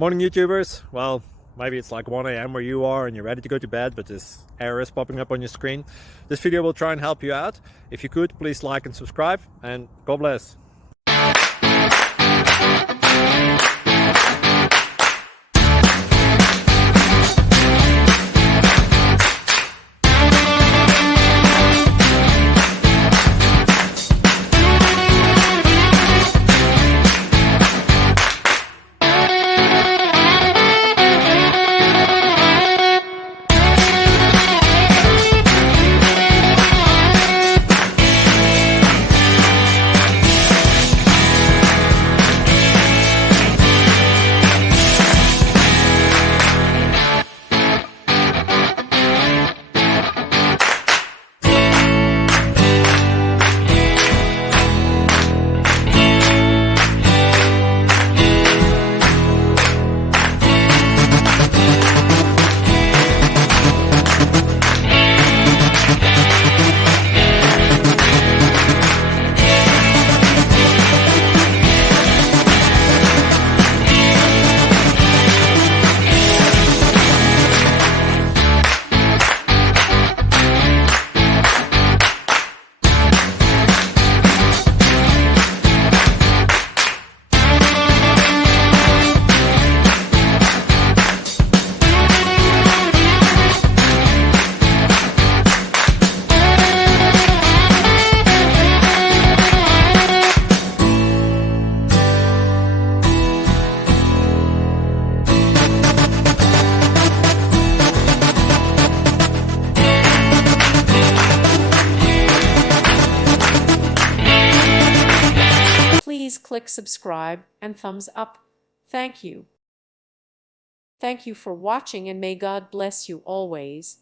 Morning YouTubers. Well, maybe it's like 1 a.m. where you are and you're ready to go to bed, but this error is popping up on your screen. This video will try and help you out. If you could, please like and subscribe, and God bless. Please click subscribe and thumbs up. Thank you. Thank you for watching, and may God bless you always.